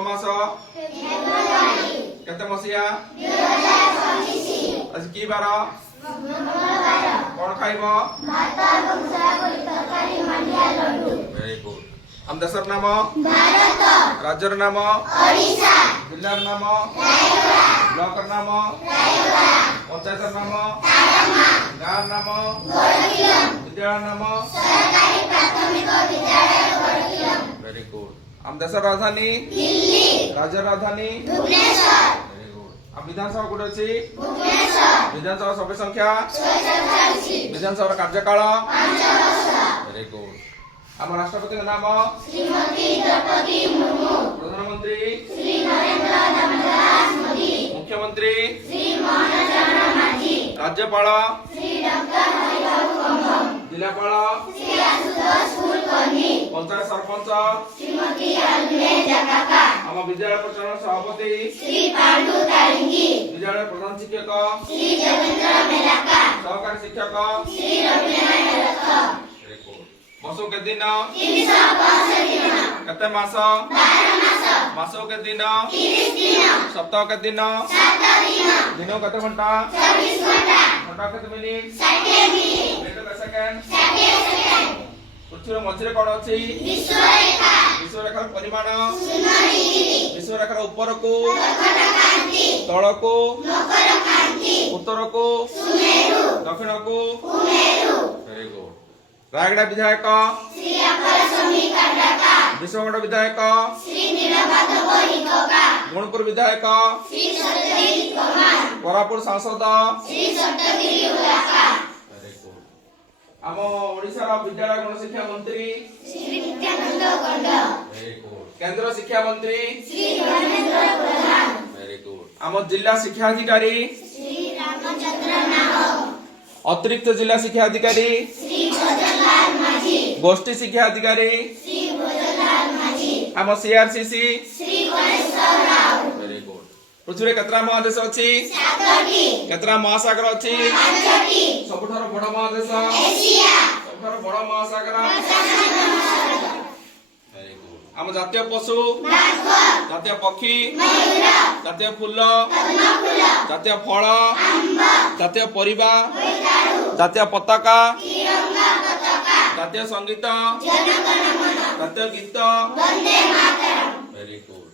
मास केते मसिया आज की बार कौन खाइब वेरी गुड हम देशर नाम राज्यर नाम जिलार नाम ब्लॉकर नाम पंचायतर नाम गाँव नाम विद्यालय नाम वेरी गुड हम देशर राजधानी राज्यर राजधानी वेरी गुड हम विधानसभा कोड अछि विधानसभा सभ्य संख्या विधानसभा कार्यकाल वेरी गुड हम राष्ट्रपति नाम श्रीमती द्रौपदी मुर्मू प्रधानमंत्री श्री नरेंद्र दामोदर मोदी मुख्यमंत्री श्री मोहन चरण मांझी राज्यपाल श्री डॉक्टर हरिबाबू कंबम जिलापाल श्री आशुतोष कुलकर्णी पंचायत सरपंच श्रीमती आलुले जकाका हम विद्यालय परिचालन सभापति श्री पांडु तारिंगी विद्यालय प्रधान शिक्षक श्री जगेंद्र मेलाका सहकारी शिक्षक श्री रविनारायण रथ मासो के दिन 365 दिन कते मास 12 मास मासो के दिन 30 दिन सप्ताह के दिन 7 दिन दिनों कते घंटा 24 घंटा घंटा कते मिनिट 60 मिनिट मिनिट कते सेकंड 60 सेकंड पृथ्वी मझरे कोन अछि विश्व रेखा परिमाण 0 डिग्री विश्व रेखा ऊपर को नक्षत्र कांति तळ को मकर कांति उत्तर को सुमेरु दक्षिण को कुमेरु वेरी गुड रायगढ़ विधायक श्री अपर स्वामी काड्राका विश्वगढ़ विधायक श्री नीलमाधव हिकोका गुणपुर विधायक श्री सत्यजित कुमार कोरापुर सांसद श्री सप्तगिरी उलाका वेरी गुड हम ओडिसा रा विद्यालय गण शिक्षा मंत्री श्री नित्यानंद गंड वेरी गुड केंद्र शिक्षा मंत्री श्री धर्मेंद्र प्रधान वेरी गुड हम जिला शिक्षा अधिकारी श्री रामचंद्र नाहक अतिरिक्त जिला शिक्षा अधिकारी श्री भजनलाल माझी गोष्ठी शिक्षा अधिकारी श्री भजनलाल माझी हम CRCC Shri Ganeshwar Rao very good पृथ्वी केतरा महादेश अछि 7टी केतरा महासागर अछि 5टी सबठार बड़ महादेश एशिया सबठार बड़ महासागर वेरी गुड हम जातीय पशु बाघ जातीय पक्षी मयूर जातीय फूल पद्मफूल जातीय फल आंबा जातीय परिबा जातीय पताका तिरंगा पताका जातीय संगीत जनगण मन जातीय गीत वंदे मातरम वेरी गुड